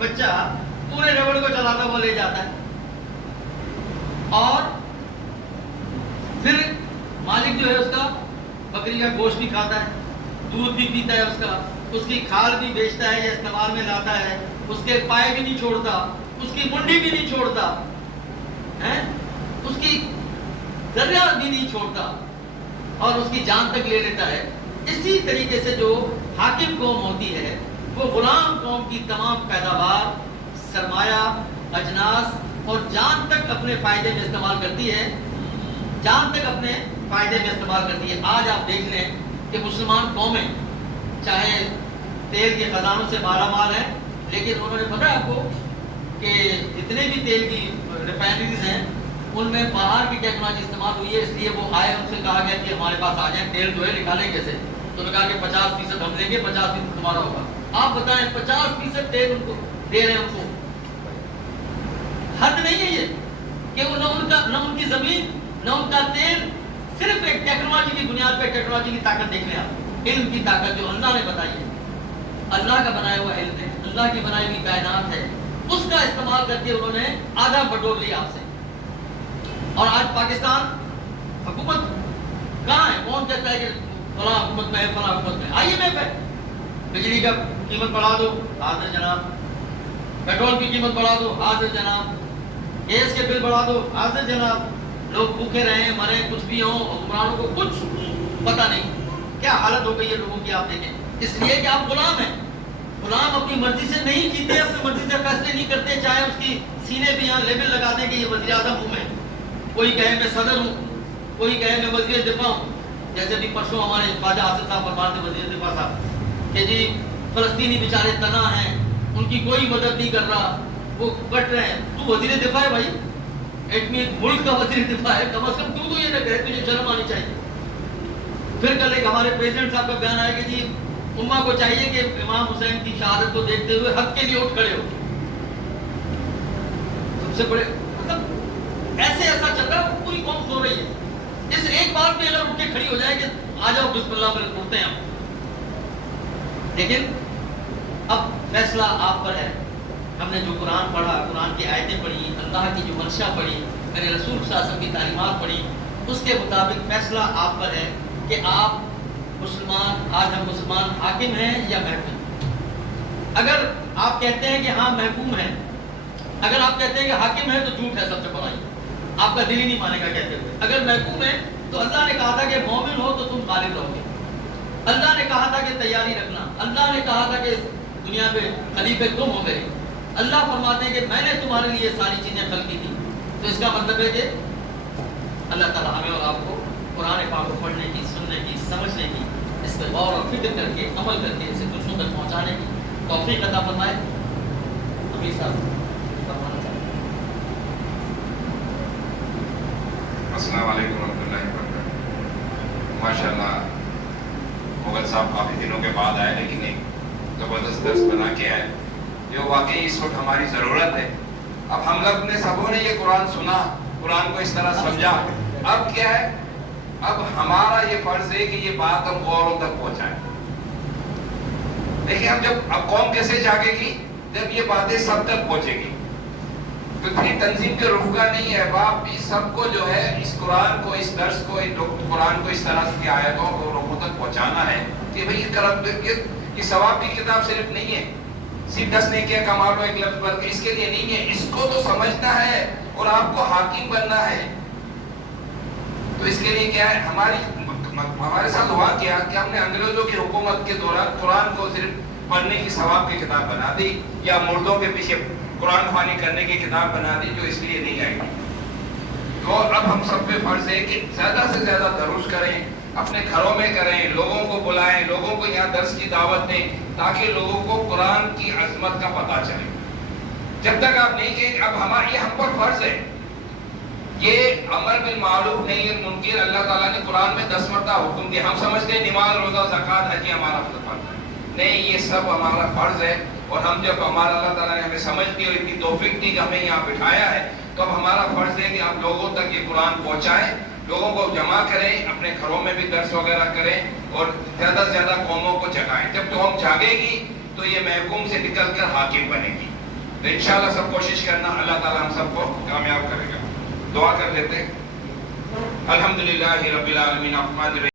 بچہ پورے ربڑ کو چلاتا ہوا لے جاتا ہے، اور پھر مالک جو ہے اس کا بکری کا گوشت بھی کھاتا ہے، دودھ بھی پیتا ہے، اس کی کھال بھی بیچتا ہے یا استعمال میں لاتا ہے، اس کے پائے بھی نہیں چھوڑتا، اس کی منڈی بھی نہیں چھوڑتا، اس کی ذریعہ بھی نہیں چھوڑتا، اور اس کی جان تک لے لیتا ہے۔ اسی طریقے سے جو حاکم قوم ہوتی ہے وہ غلام قوم کی تمام پیداوار، سرمایہ، اجناس اور جان تک اپنے فائدے میں استعمال کرتی ہے، جان تک اپنے فائدے میں استعمال کرتی ہے۔ آج آپ دیکھ لیں کہ مسلمان قومیں چاہے تیل کے خزانوں سے مالا مال ہیں، لیکن انہوں نے پتہ ہے آپ کو کہ جتنے بھی تیل کی ریفائنریز ہیں ان میں باہر کی ٹیکنالوجی استعمال ہوئی ہے، اس لیے وہ آئے، ان سے کہا گیا کہ ہمارے پاس آ جائیں، تیل جو ہے نکالیں کیسے؟ تو انہوں نے کہا کہ 50% ہم لیں گے، 50% تمہارا ہوگا۔ آپ بتائیں 50% تیل ان کو دے رہے ہیں، ان کو حد نہیں ہے یہ کہ نہ ان کی زمین نہ ان کا تیل، صرف ایک ٹیکنالوجی کی بنیاد پہ ٹیکنالوجی کی طاقت دیکھ لیں آپ، علم کی طاقت جو اللہ نے بتائی ہے، اللہ کا بنایا ہوا علم ہے، اللہ کی بنائی ہوئی کائنات ہے، اس کا استعمال کر کے انہوں نے آدھا بٹور لیا آپ سے۔ اور آج پاکستان حکومت کہاں ہے؟ کون کہتا ہے کہ فلاں حکومت میں ہے، فلاں حکومت میں؟ IMF ہے۔ بجلی کا قیمت بڑھا دو، حاضر جناب۔ پیٹرول کی قیمت بڑھا دو، حاضر جناب۔ گیس کے بل بڑھا دو، حاضر جناب۔ لوگ بھوکے رہیں، مریں، کچھ بھی ہوں، حکمرانوں کو کچھ پتہ نہیں۔ کیا حالت ہو گئی ہے لوگوں کی، آپ دیکھیں۔ اس لیے کہ آپ غلام ہیں۔ غلام اپنی مرضی سے نہیں جیتے، اپنی مرضی سے فیصلے نہیں کرتے، چاہے اس کی سینے پہ یہاں لیبل لگا دیں کہ یہ وزیر اعظم ہوں میں، کوئی کہے میں صدر ہوں، کوئی کہے میں وزیر دفاع ہوں۔ جیسے بھی پرسوں ہمارے خواجہ آصف صاحب فرمان تھے، وزیر دفاع صاحب، کہ جی فلسطینی بیچارے تنہا ہیں، ان کی کوئی مدد نہیں کر رہا، وہ کٹ رہے ہیں۔ تو وزیر دفاع ہے بھائی، ایک ملک کا وزیر دفاع ہے، کم از کم تو یہ نہ کہے، تجھے شرم آنی چاہیے۔ پھر کل ایک ہمارے پریزیڈنٹ صاحب کا بیان آیا کہ جی امہ کو چاہیے کہ امام حسین کی شہادت کو دیکھتے ہوئے حق کے لیے اٹھ کھڑے ہو۔ سب سے بڑے مطلب ایسا چل رہا ہے، پوری قوم سو رہی ہے۔ اس ایک بات میں اگر اٹھ کے کھڑی ہو جائے کہ آ جاؤ بسم اللہ میں اٹھتے ہیں ہم، لیکن اب فیصلہ آپ پر ہے۔ ہم نے جو قرآن پڑھا، قرآن کی آیتیں پڑھی، اللہ کی جو منشا پڑھی، میرے رسول صلی اللہ علیہ وسلم کی تعلیمات پڑھی، اس کے مطابق فیصلہ آپ پر ہے کہ آپ مسلمان، آج ہم مسلمان حاکم ہیں یا محکوم۔ اگر آپ کہتے ہیں کہ ہاں محکوم ہیں، اگر آپ کہتے ہیں کہ حاکم ہیں تو جھوٹ ہے سب سے بڑا، آپ کا دل ہی نہیں مانے گا کہتے ہوئے۔ اگر محکوم ہے تو اللہ نے کہا تھا کہ مومن ہو تو تم غالب رہو گے، اللہ نے کہا تھا کہ تیاری رکھنا، اللہ نے کہا تھا کہ دنیا پہ خلیفے تم ہو میرے، اللہ فرماتے ہیں کہ میں نے تمہارے لیے ساری چیزیں خلق کی تھی۔ تو اس کا مطلب ہے کہ اللہ تعالیٰ ہمیں اور آپ کو قرآن پاک کو پڑھنے کی، سننے کی، سمجھنے کی، اس پہ غور اور فکر کر کے عمل کر کے اسے دوسروں تک پہنچانے کی توفیق عطا فرمائے۔ امیر صاحب فرمانا چاہتے ہیں۔ السلام علیکم ورحمۃ اللہ وبرکاتہ۔ ماشاء اللہ مغل صاحب کافی دنوں کے بعد آئے، لیکن ایک زبردست درس بنا کے آئے جو واقعی اس وقت ہماری ضرورت ہے۔ اب ہم لوگ نے سبوں نے یہ قرآن سنا، قرآن کو اس طرح سمجھا، اب کیا ہے، اب ہمارا یہ فرض ہے کہ یہ بات ہم غوروں تک پہنچائیں۔ دیکھیں اب قوم کیسے جاگے گی؟ جب یہ باتیں سب تک پہنچے گی۔ تو پھر تنظیم کے رخ کا نہیں ہے، باپ اس سب کو جو ہے اس قرآن کو، اس درس کو، قرآن کو اس طرح کی آیتوں کو لوگوں تک پہنچانا ہے کہ بھئی یہ ثواب کی کتاب صرف نہیں ہے، صرف 10 نیکیاں کما لو ایک لفظ پر، اس کے لیے نہیں ہے، اس کو تو سمجھنا ہے اور آپ کو حاکم بننا ہے۔ تو اس کے لیے کیا ہے، ہمارے ساتھ ہوا کیا کہ ہم نے انگریزوں کی حکومت کے دوران قرآن کو صرف پڑھنے کی ثواب کی کتاب بنا دی، یا مردوں کے پیچھے قرآن خوانی کرنے کی کتاب بنا دی، جو اس لیے نہیں آئے گی۔ تو اب ہم سب پہ فرض ہے کہ زیادہ سے زیادہ دروس کریں، اپنے گھروں میں کریں، لوگوں کو بلائیں، لوگوں کو یہاں درس کی دعوت دیں، تاکہ لوگوں کو قرآن کی عظمت کا پتہ چلے۔ جب تک آپ نہیں کہیں، اب یہ ہم پر فرض ہے، یہ امر بالمعروف نہیں منکر، اللہ تعالیٰ نے قرآن میں 10 مرتبہ حکم دیا۔ ہم سمجھتے ہیں نماز، روزہ، زکوٰۃ، حج ہمارا فرض ہے، نہیں، یہ سب ہمارا فرض ہے۔ اور ہم جب ہمارا اللہ تعالیٰ نے ہمیں سمجھ دی اور اتنی توفیق دی کہ ہمیں یہاں بٹھایا ہے، تو اب ہمارا فرض ہے کہ آپ لوگوں تک یہ قرآن پہنچائیں، لوگوں کو جمع کریں، اپنے گھروں میں بھی درس وغیرہ کریں اور زیادہ سے زیادہ قوموں کو جگائیں۔ جب تو ہم جاگے گی تو یہ محکوم سے نکل کر حاکم بنے گی۔ تو انشاءاللہ سب کوشش کرنا، اللہ تعالیٰ ہم سب کو کامیاب کرے گا. دعا کر لیتے. الحمدللہ رب العالمین الرحمن الرحیم.